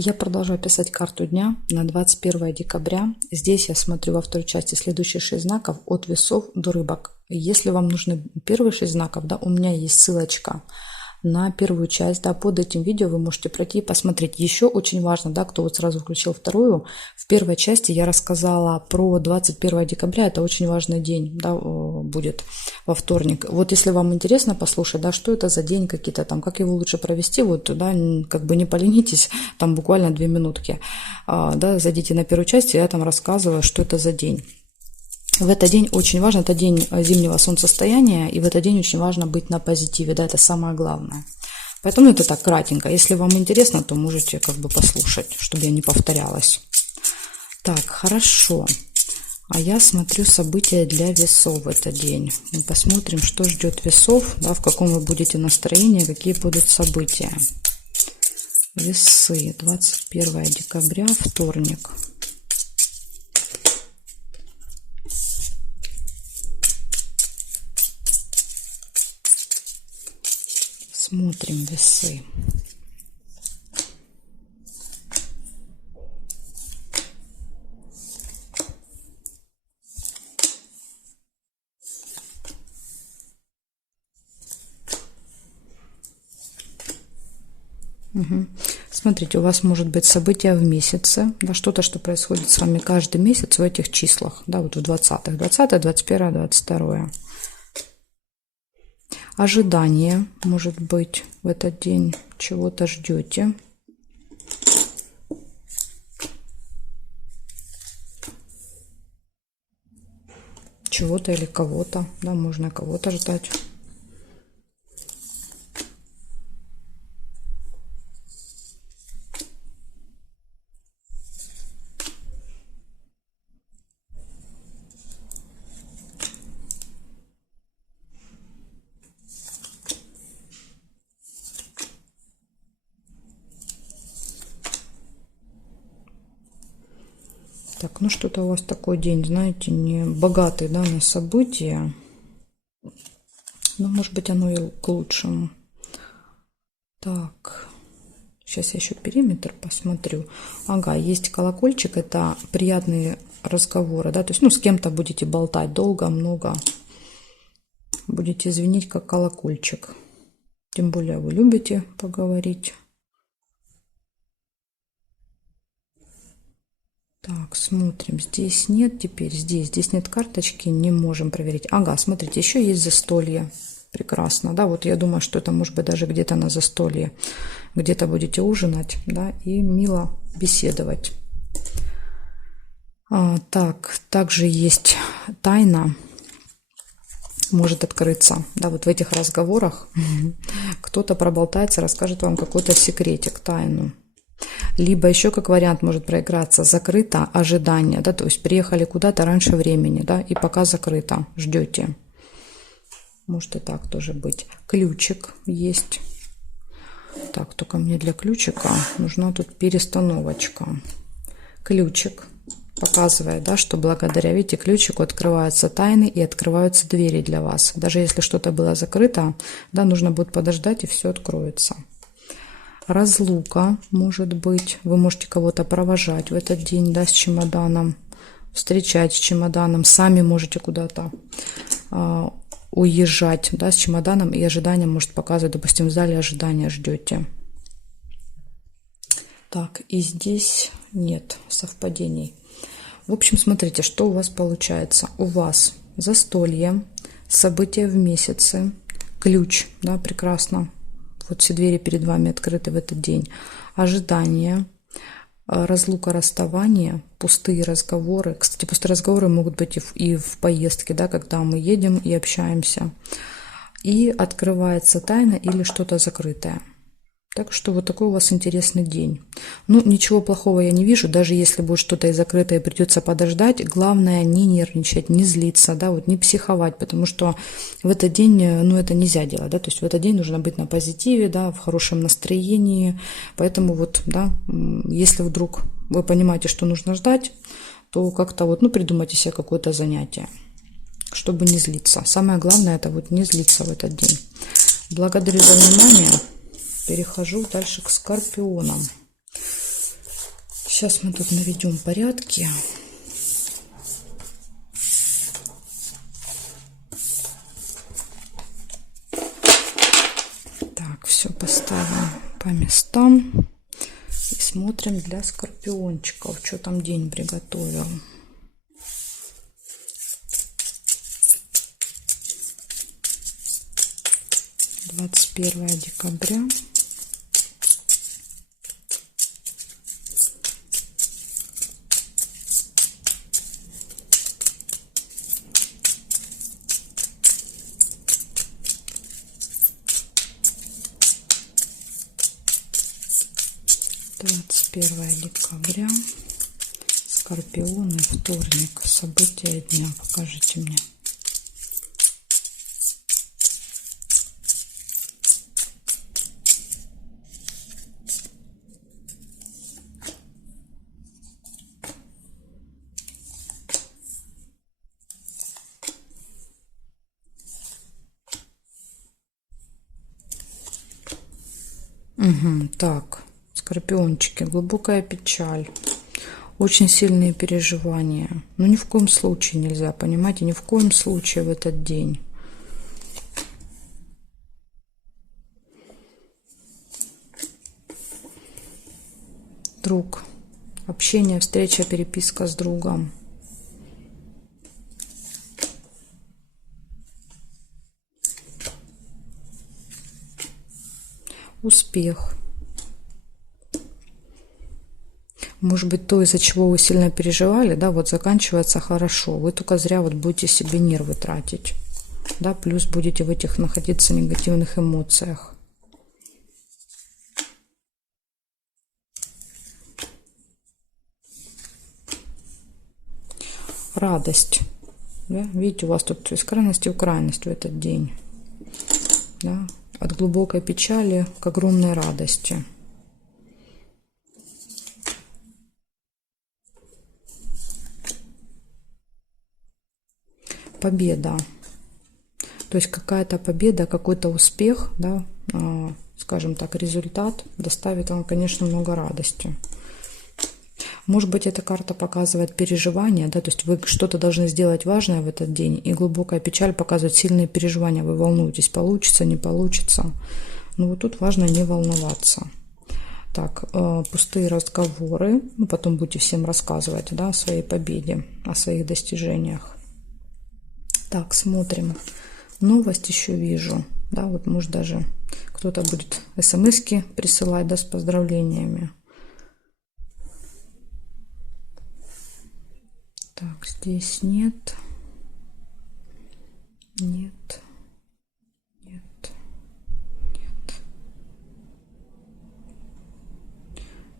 Я продолжаю писать карту дня на 21 декабря. Здесь я смотрю во второй части следующие 6 знаков от весов до рыбок. Если вам нужны первые 6 знаков, да, у меня есть ссылочка на первую часть, да, под этим видео вы можете пройти и посмотреть. Еще очень важно, да, кто вот сразу включил вторую, в первой части я рассказала про 21 декабря, это очень важный день, да, будет во вторник. Вот если вам интересно послушать, да, что это за день, какие-то там, как его лучше провести, вот, да, как бы не поленитесь, там буквально 2 минутки, да, зайдите на первую часть, и я там рассказываю, что это за день. В этот день очень важно, это день зимнего солнцестояния, и в этот день очень важно быть на позитиве, да, это самое главное. Поэтому это так кратенько. Если вам интересно, то можете как бы послушать, чтобы я не повторялась. Так, хорошо. А я смотрю события для весов в этот день. Мы посмотрим, что ждет весов, да, в каком вы будете настроении, какие будут события. Весы, 21 декабря, вторник. Смотрим весы. Смотрите, у вас может быть событие в месяце, да, что-то, что происходит с вами каждый месяц в этих числах, да, вот в 20-х, 20, 21, 22. Ожидание может быть в этот день, чего-то ждете. Чего-то или кого-то, да, можно кого-то ждать. Так, ну что-то у вас такой день, знаете, не богатый, да, на события. Но, может быть, оно и к лучшему. Так, сейчас я еще периметр посмотрю. Ага, есть колокольчик, это приятные разговоры, да, то есть, ну, с кем-то будете болтать долго, много. Будете звенеть, как колокольчик. Тем более вы любите поговорить. Так, смотрим. Здесь нет теперь. Здесь нет карточки. Не можем проверить. Ага, смотрите, еще есть застолье. Прекрасно, да. Вот я думаю, что это может быть даже где-то на застолье. Где-то будете ужинать, да, и мило беседовать. Так, также есть тайна. Может открыться, да, вот в этих разговорах кто-то проболтается, расскажет вам какой-то секретик, тайну. Либо еще как вариант может проиграться закрыто ожидание, да, то есть приехали куда-то раньше времени, да, и пока закрыто, ждете. Может и так тоже быть. Ключик есть. Так, только мне для ключика нужна тут перестановочка. Ключик показывает, да, что благодаря, видите, ключику открываются тайны и открываются двери для вас. Даже если что-то было закрыто, да, нужно будет подождать, и все откроется. Разлука может быть. Вы можете кого-то провожать в этот день, да, с чемоданом, встречать с чемоданом. Сами можете куда-то уезжать, да, с чемоданом. И ожидание может показывать, допустим, в зале ожидания ждете. Так, и здесь нет совпадений. В общем, смотрите, что у вас получается. У вас застолье, события в месяце, ключ, да, прекрасно. Вот все двери перед вами открыты в этот день. Ожидание, разлука, расставание, пустые разговоры. Кстати, пустые разговоры могут быть и в поездке, да, когда мы едем и общаемся. И открывается тайна или что-то закрытое. Так что вот такой у вас интересный день. Ну, ничего плохого я не вижу, даже если будет что-то и закрытое, придется подождать. Главное не нервничать, не злиться, да, вот не психовать, потому что в этот день, ну, это нельзя делать, да, то есть в этот день нужно быть на позитиве, да, в хорошем настроении. Поэтому вот, да, если вдруг вы понимаете, что нужно ждать, то как-то вот, ну, придумайте себе какое-то занятие, чтобы не злиться. Самое главное, это вот не злиться в этот день. Благодарю за внимание. Перехожу дальше к скорпионам. Сейчас мы тут наведем порядки. Так, все поставим по местам. И смотрим для скорпиончиков, что там день приготовил. Двадцать 21 декабря. Двадцать 21 декабря. Скорпионы, вторник. События дня. Покажите мне. Угу, так. Скорпиончики, глубокая печаль, очень сильные переживания. Но ни в коем случае нельзя, понимаете, ни в коем случае в этот день. Друг, общение, встреча, переписка с другом. Успех. Может быть, то, из-за чего вы сильно переживали, да, вот заканчивается хорошо. Вы только зря вот будете себе нервы тратить, да, плюс будете в этих находиться негативных эмоциях. Радость, да, видите, у вас тут из крайности в крайность в этот день, да, от глубокой печали к огромной радости. Победа, то есть какая-то победа, какой-то успех, да, скажем так, результат доставит вам, конечно, много радости. Может быть, эта карта показывает переживания, да, то есть вы что-то должны сделать важное в этот день, и глубокая печаль показывает сильные переживания, вы волнуетесь, получится, не получится. Но вот тут важно не волноваться. Так, пустые разговоры, ну, потом будете всем рассказывать, да, о своей победе, о своих достижениях. Так, смотрим. Новость еще вижу. Да, вот может даже кто-то будет смс-ки присылать, да, с поздравлениями. Так, здесь нет. Нет. Нет. Нет.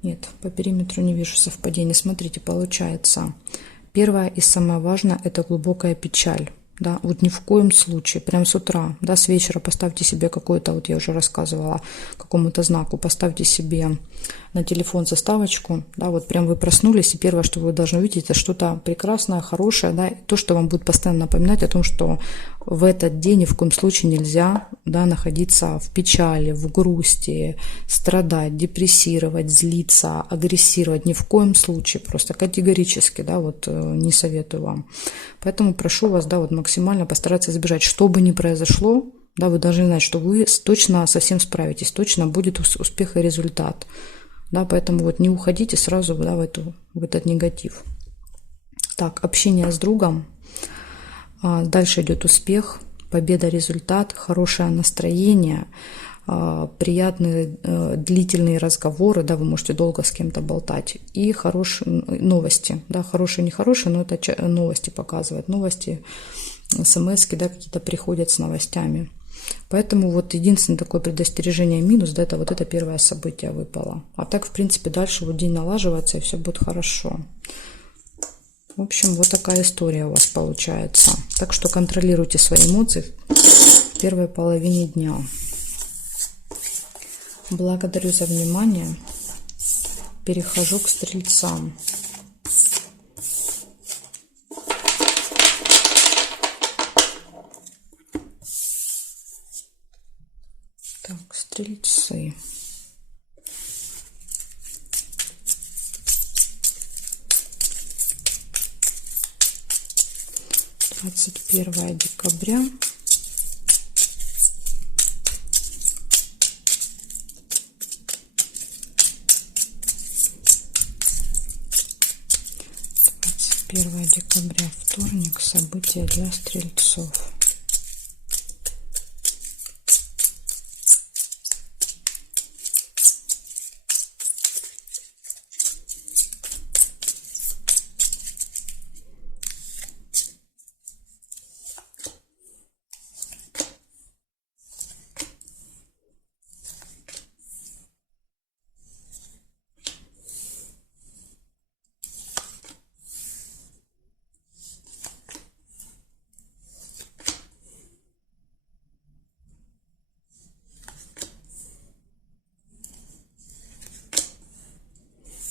Нет, по периметру не вижу совпадения. Смотрите, получается, первое и самое важное — это глубокая печаль. Да, вот ни в коем случае, прям с утра, да, с вечера поставьте себе какой-то, вот я уже рассказывала, какому-то знаку, поставьте себе на телефон заставочку, да, вот прям вы проснулись, и первое, что вы должны увидеть, это что-то прекрасное, хорошее, да, то, что вам будет постоянно напоминать о том, что в этот день ни в коем случае нельзя, да, находиться в печали, в грусти, страдать, депрессировать, злиться, агрессировать, ни в коем случае, просто категорически, да, вот не советую вам. Поэтому прошу вас, да, вот максимально постараться избежать, что бы ни произошло, да, вы должны знать, что вы точно со всем справитесь, точно будет успех и результат. Да, поэтому вот не уходите сразу, да, в этот негатив. Так, общение с другом. Дальше идет успех, победа, результат, хорошее настроение, приятные длительные разговоры, да, вы можете долго с кем-то болтать, и хорошие новости, да, хорошие, нехорошие, но это новости показывают, новости, смс-ки, да, какие-то приходят с новостями. Поэтому вот единственное такое предостережение минус, да, это вот это первое событие выпало. А так, в принципе, дальше вот день налаживается, и все будет хорошо. В общем, вот такая история у вас получается. Так что контролируйте свои эмоции в первой половине дня. Благодарю за внимание. Перехожу к стрельцам. Так, стрельцы. 21 декабря. Первое декабря, вторник, события для стрельцов.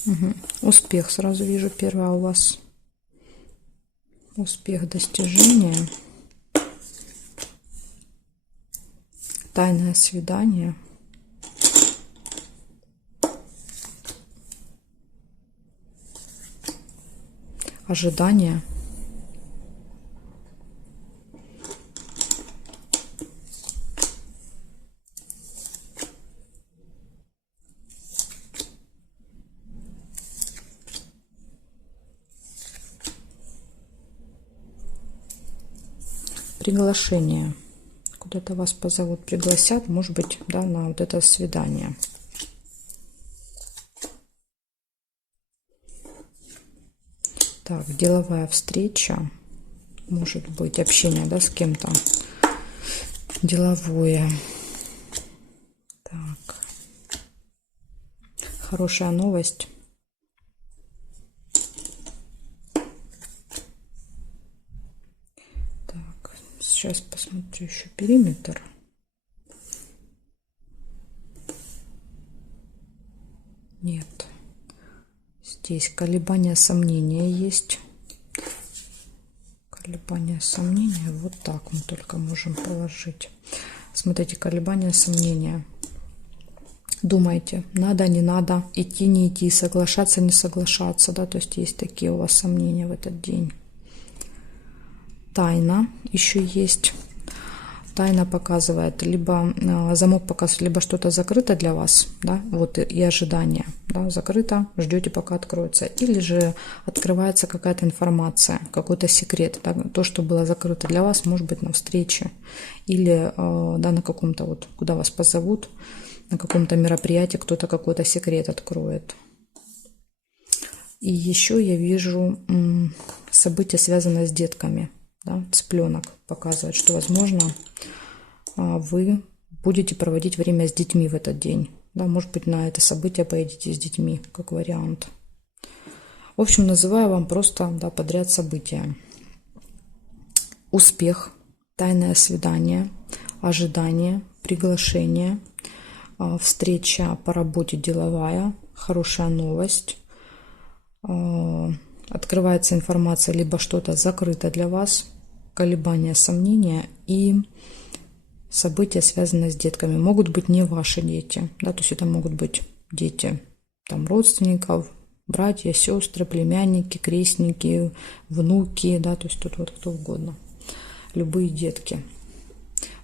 Угу. Успех сразу вижу первое у вас. Успех, достижения. Тайное свидание. Ожидание. Приглашение. Куда-то вас позовут, пригласят, может быть, да, на вот это свидание. Так, деловая встреча. Может быть, общение, да, с кем-то. Деловое. Так. Хорошая новость. Сейчас посмотрю еще периметр. Нет. Здесь колебания, сомнения есть. Колебания, сомнения. Вот так мы только можем положить. Смотрите, колебания, сомнения. Думайте, надо, не надо, идти, не идти, соглашаться, не соглашаться. Да? То есть есть такие у вас сомнения в этот день. Тайна еще есть. Тайна показывает, либо замок показывает, либо что-то закрыто для вас, да, вот и ожидание, да, закрыто, ждете, пока откроется, или же открывается какая-то информация, какой-то секрет, да, то, что было закрыто для вас, может быть, на встрече, или, да, на каком-то вот, куда вас позовут, на каком-то мероприятии кто-то какой-то секрет откроет. И еще я вижу события, связанные с детками. Да, цыпленок показывает, что, возможно, вы будете проводить время с детьми в этот день. Да, может быть, на это событие поедете с детьми, как вариант. В общем, называю вам просто, да, подряд события. Успех, тайное свидание, ожидание, приглашение, встреча по работе деловая, хорошая новость. Открывается информация, либо что-то закрыто для вас, колебания, сомнения и события, связанные с детками. Могут быть не ваши дети, да, то есть это могут быть дети там, родственников, братья, сестры, племянники, крестники, внуки, да, то есть тут вот кто угодно, любые детки.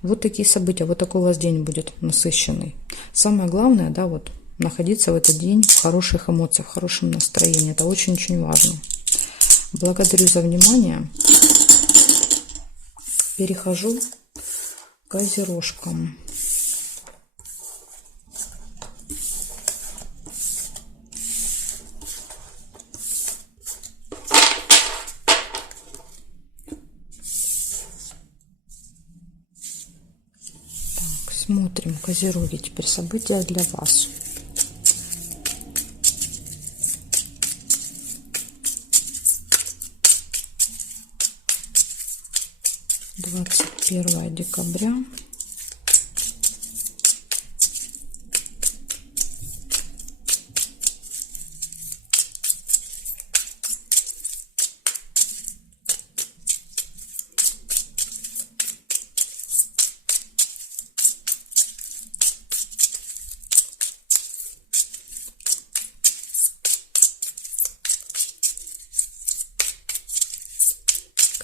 Вот такие события, вот такой у вас день будет насыщенный. Самое главное, да, вот находиться в этот день в хороших эмоциях, в хорошем настроении. Это очень-очень важно. Благодарю за внимание. Перехожу к козерожкам. Так, смотрим, козероги, теперь события для вас. 21 декабря.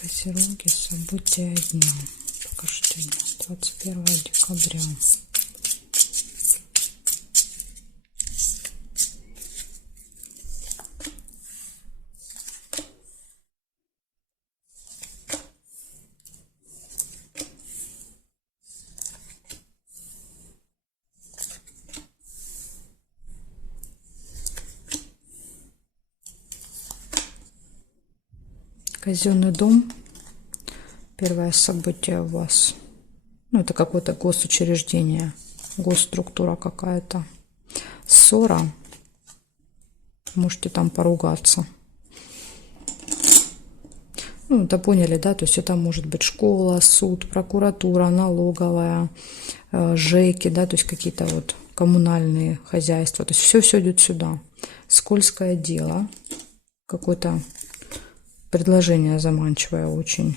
Козероги, события дня. Покажите мне. 21 декабря. Казенный дом. Первое событие у вас. Ну, это какое-то госучреждение, госструктура какая-то. Ссора. Можете там поругаться. Ну, это поняли, да? То есть это может быть школа, суд, прокуратура, налоговая, ЖЭКи, да? То есть какие-то вот коммунальные хозяйства. То есть все идет сюда. Скользкое дело. Какое-то предложение заманчивое очень.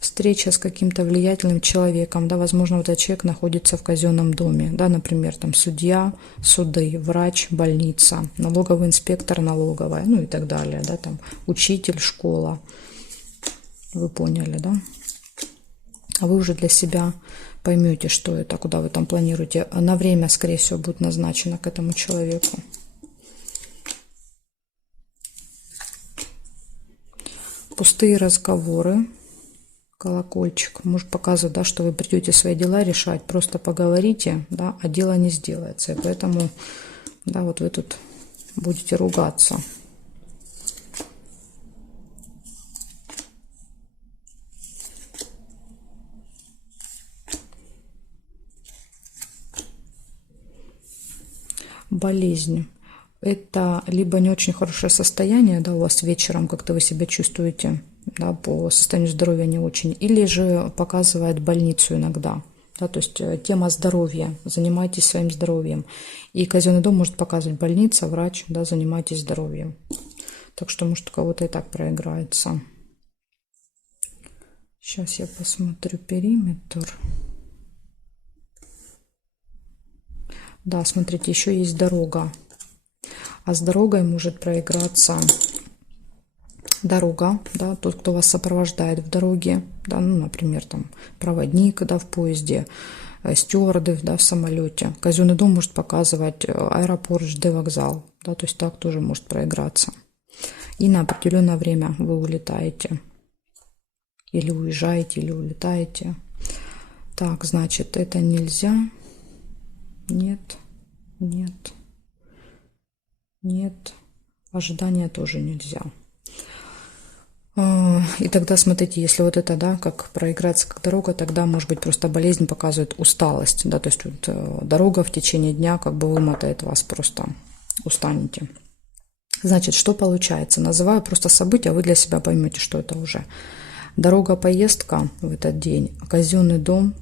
Встреча с каким-то влиятельным человеком, да, возможно, вот этот человек находится в казенном доме, да, например, там судья, суды, врач, больница, налоговый инспектор, налоговая, ну и так далее, да, там учитель, школа, вы поняли, да, а вы уже для себя поймете, что это, куда вы там планируете, на время, скорее всего, будет назначено к этому человеку. Пустые разговоры. Колокольчик может показывать, да, что вы придете свои дела решать, просто поговорите, да, а дело не сделается. И поэтому, да, вот вы тут будете ругаться. Болезнь. Это либо не очень хорошее состояние, да, у вас вечером как-то вы себя чувствуете, да, по состоянию здоровья не очень, или же показывает больницу иногда, да, то есть тема здоровья, занимайтесь своим здоровьем. И казенный дом может показывать больница, врач, да, занимайтесь здоровьем. Так что, может, у кого-то и так проиграется. Сейчас я посмотрю периметр. Да, смотрите, еще есть дорога. А с дорогой может проиграться дорога, да, тот, кто вас сопровождает в дороге, да, ну, например, там проводник, да, в поезде, стюарды, да, в самолете. Казенный дом может показывать аэропорт, ЖД вокзал, да, то есть так тоже может проиграться. И на определенное время вы улетаете. Или уезжаете, или улетаете. Так, значит, это нельзя. Нет, нет, нет. Ожидания тоже нельзя. И тогда, смотрите, если вот это, да, как проиграться как дорога, тогда, может быть, просто болезнь показывает усталость, да, то есть вот дорога в течение дня как бы вымотает вас, просто устанете. Значит, что получается? Называю просто события, а вы для себя поймете, что это уже. Дорога, поездка в этот день, казенный дом,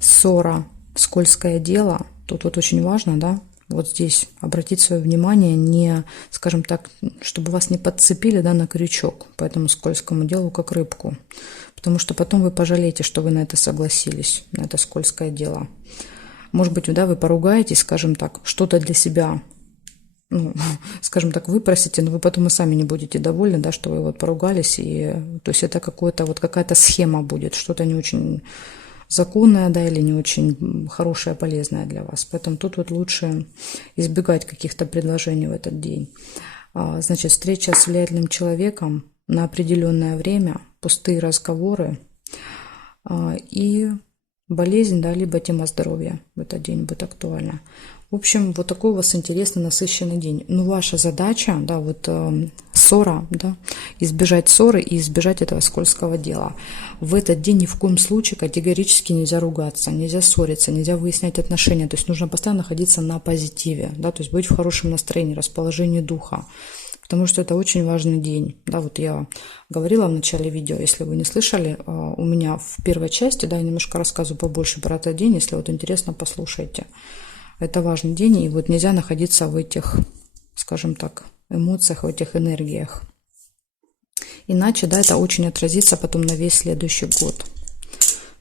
ссора, скользкое дело. Тут вот очень важно, да, вот здесь обратить свое внимание, не, скажем так, чтобы вас не подцепили, да, на крючок по этому скользкому делу, как рыбку. Потому что потом вы пожалеете, что вы на это согласились, на это скользкое дело. Может быть, да, вы поругаетесь, скажем так, что-то для себя, ну, скажем так, выпросите, но вы потом и сами не будете довольны, да, что вы вот поругались. И, то есть это какое-то, вот какая-то схема будет, что-то не очень законная, да, или не очень хорошая, полезная для вас. Поэтому тут вот лучше избегать каких-то предложений в этот день. Значит, встреча с влиятельным человеком на определенное время, пустые разговоры и болезнь, да, либо тема здоровья в этот день будет актуальна. В общем, вот такой у вас интересный, насыщенный день. Но ваша задача, да, вот ссора, да, избежать ссоры и избежать этого скользкого дела. В этот день ни в коем случае категорически нельзя ругаться, нельзя ссориться, нельзя выяснять отношения. То есть нужно постоянно находиться на позитиве, да, то есть быть в хорошем настроении, расположении духа. Потому что это очень важный день. Да, вот я говорила в начале видео, если вы не слышали, у меня в первой части, да, я немножко рассказываю побольше про этот день, если вот интересно, послушайте. Это важный день, и вот нельзя находиться в этих, скажем так, эмоциях, в этих энергиях. Иначе, да, это очень отразится потом на весь следующий год.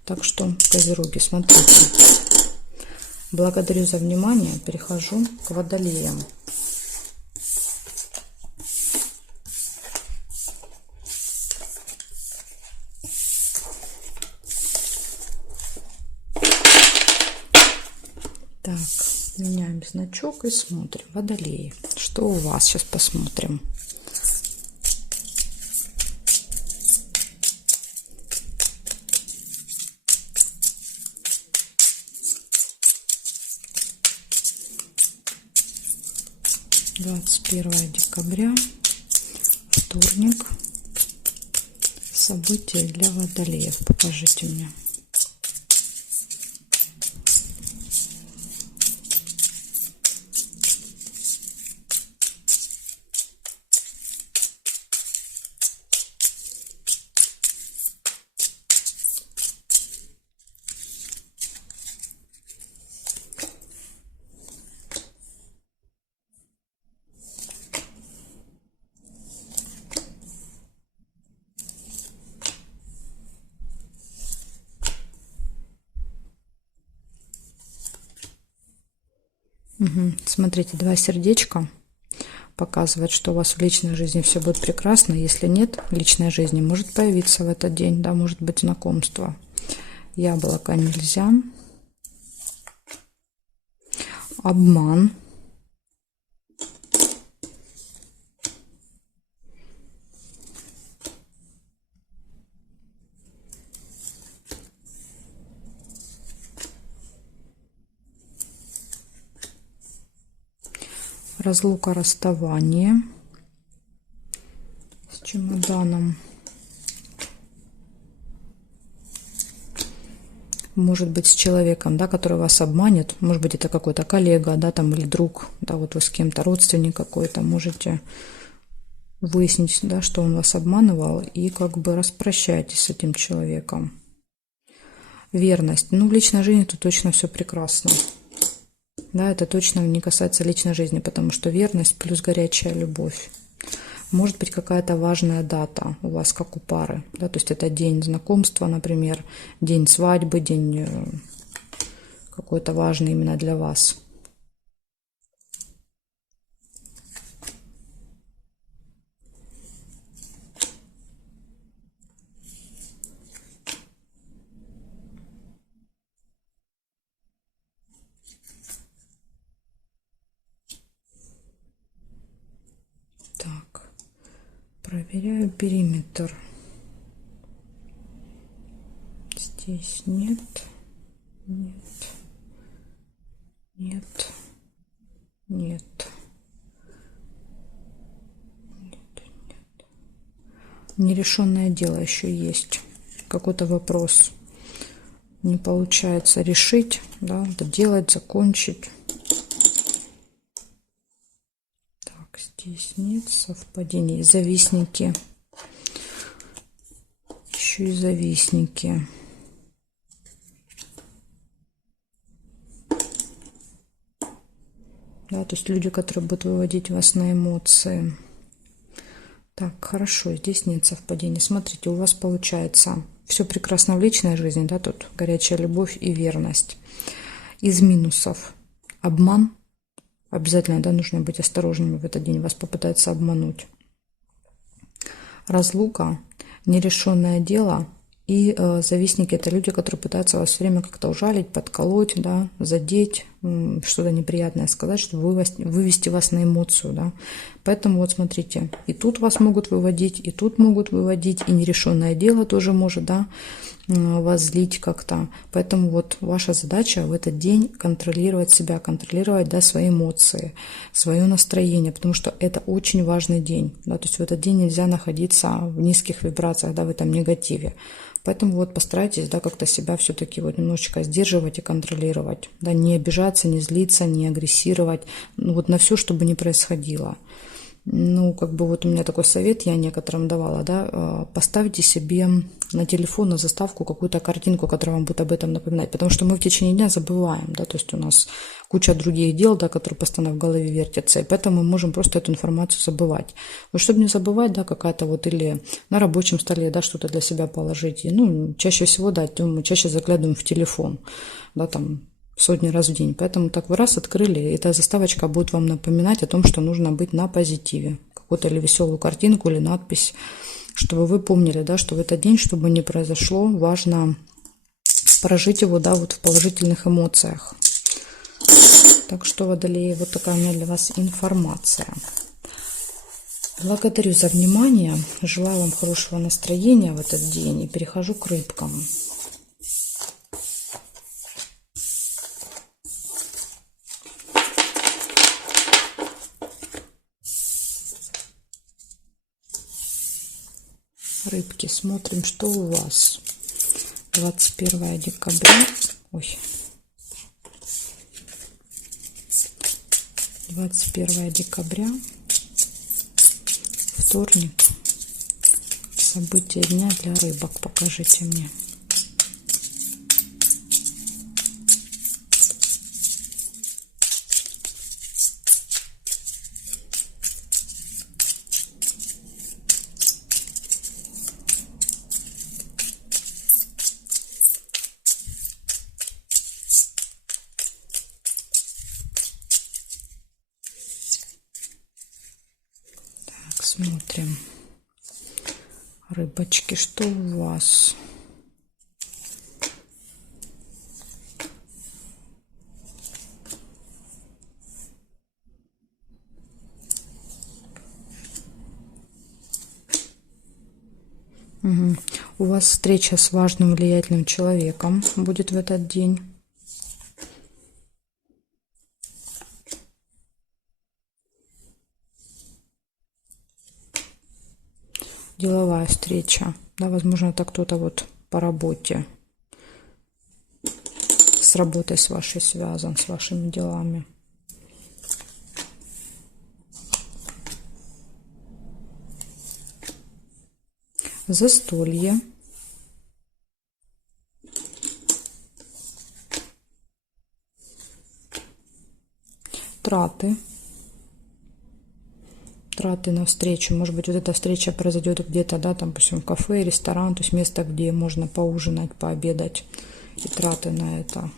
Так что, козероги, смотрите. Благодарю за внимание. Перехожу к водолеям. Так, меняем значок и смотрим. Водолеи. Что у вас? Сейчас посмотрим. Двадцать 21 декабря, вторник. События для водолеев. Покажите мне. Смотрите, 2 сердечка показывает, что у вас в личной жизни все будет прекрасно. Если нет личной жизни, может появиться в этот день, да, может быть знакомство. Яблоко нельзя. Обман. Разлука, расставание с чемоданом. Может быть, с человеком, да, который вас обманет. Может быть, это какой-то коллега, да, там, или друг, да, вот вы с кем-то, родственник какой-то. Можете выяснить, да, что он вас обманывал, и как бы распрощайтесь с этим человеком. Верность. Ну, в личной жизни тут точно все прекрасно. Да, это точно не касается личной жизни, потому что верность плюс горячая любовь. Может быть, какая-то важная дата у вас, как у пары. Да, то есть это день знакомства, например, день свадьбы, день какой-то важный именно для вас. Проверяю периметр. Здесь нет, нет, нет, нет, нет, нет. Нерешенное дело еще есть. Какой-то вопрос не получается решить, да, доделать, закончить. Здесь нет совпадений. Завистники. Еще и завистники. Да, то есть люди, которые будут выводить вас на эмоции. Так, хорошо, здесь нет совпадений. Смотрите, у вас получается все прекрасно в личной жизни, да, тут горячая любовь и верность. Из минусов обман. Обязательно, да, нужно быть осторожными в этот день, вас попытаются обмануть. Разлука, нерешенное дело и завистники – это люди, которые пытаются вас все время как-то ужалить, подколоть, да, задеть, что-то неприятное сказать, чтобы вывести вас на эмоцию, да. Поэтому вот смотрите, и тут вас могут выводить, и тут могут выводить, и нерешенное дело тоже может, да, вас злить как-то. Поэтому вот ваша задача в этот день контролировать себя, контролировать, да, свои эмоции, свое настроение, потому что это очень важный день, да, то есть в этот день нельзя находиться в низких вибрациях, да, в этом негативе. Поэтому вот постарайтесь, да, как-то себя все-таки вот немножечко сдерживать и контролировать, да, не обижаться, не злиться, не агрессировать, ну, вот на все, чтобы не происходило. Ну, как бы вот у меня такой совет я некоторым давала, да, поставьте себе на телефон, на заставку какую-то картинку, которая вам будет об этом напоминать, потому что мы в течение дня забываем, да, то есть у нас куча других дел, да, которые постоянно в голове вертятся, и поэтому мы можем просто эту информацию забывать. Вот чтобы не забывать, да, какая-то вот или на рабочем столе, да, что-то для себя положить, и, ну, чаще всего, да, мы чаще заглядываем в телефон, да, там, сотни раз в день. Поэтому так вы раз открыли, и эта заставочка будет вам напоминать о том, что нужно быть на позитиве. Какую-то или веселую картинку, или надпись, чтобы вы помнили, да, что в этот день, что бы ни произошло, важно прожить его, да, вот в положительных эмоциях. Так что, Водолеи, вот такая у меня для вас информация. Благодарю за внимание, желаю вам хорошего настроения в этот день и перехожу к рыбкам. Рыбки, смотрим, что у вас. 21 декабря. Ой. 21 декабря. Вторник. События дня для рыбок. Покажите мне. Смотрим. Рыбочки, что у вас? Угу. У вас встреча с важным влиятельным человеком будет в этот день. Деловая встреча, да, возможно, это кто-то вот по работе, с работой с вашей связан, с вашими делами. Застолье. Траты. Траты на встречу. Может быть, вот эта встреча произойдет где-то, да, там, допустим, в кафе, ресторан, то есть место, где можно поужинать, пообедать. И траты на это.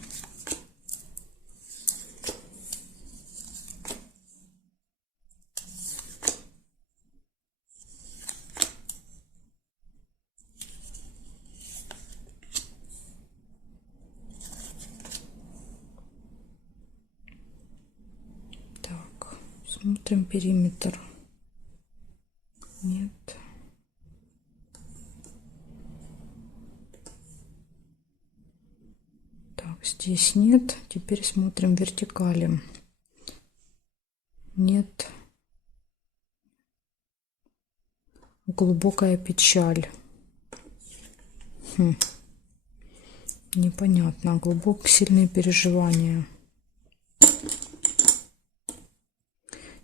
Так, смотрим периметр. Нет. Так, здесь нет. Теперь смотрим вертикали. Нет. Глубокая печаль. Непонятно. Глубокие сильные переживания.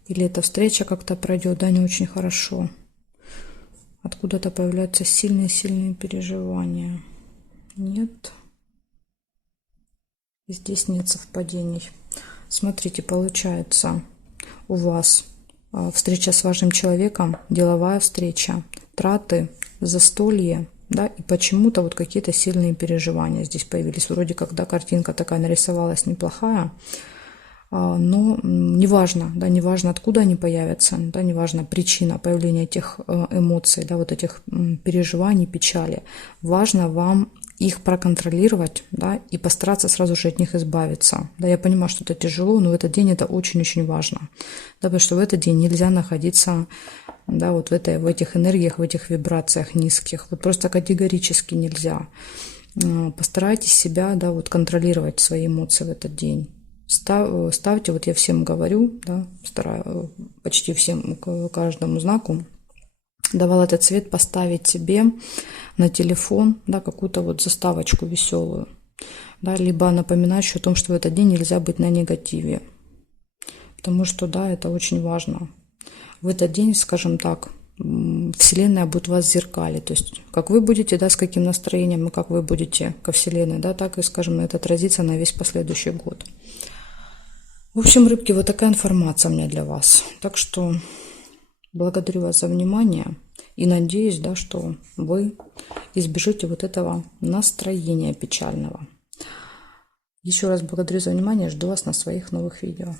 Или эта встреча как-то пройдет, да, не очень хорошо. Откуда-то появляются сильные-сильные переживания. Нет. Здесь нет совпадений. Смотрите, получается, у вас встреча с важным человеком, деловая встреча, траты, застолье, да, и почему-то вот какие-то сильные переживания здесь появились. Вроде как, да, картинка такая нарисовалась неплохая, но неважно, да, неважно, откуда они появятся, да, неважно причина появления этих эмоций, да, вот этих переживаний, печали. Важно вам их проконтролировать, да, и постараться сразу же от них избавиться. Да, я понимаю, что это тяжело, но в этот день это очень-очень важно. Да, потому что в этот день нельзя находиться, да, вот в этих энергиях, в этих вибрациях низких. Вот просто категорически нельзя. Постарайтесь себя, да, вот контролировать свои эмоции в этот день. Ставьте, вот я всем говорю, да, стараюсь почти всем, каждому знаку, давала этот цвет поставить себе на телефон, да, какую-то вот заставочку веселую, да, либо напоминающую о том, что в этот день нельзя быть на негативе, потому что, да, это очень важно. В этот день, скажем так, Вселенная будет вас зеркалить, то есть как вы будете, да, с каким настроением и как вы будете ко Вселенной, да, так и, скажем, это отразится на весь последующий год. В общем, рыбки, вот такая информация у меня для вас. Так что благодарю вас за внимание и надеюсь, да, что вы избежите вот этого настроения печального. Еще раз благодарю за внимание, жду вас на своих новых видео.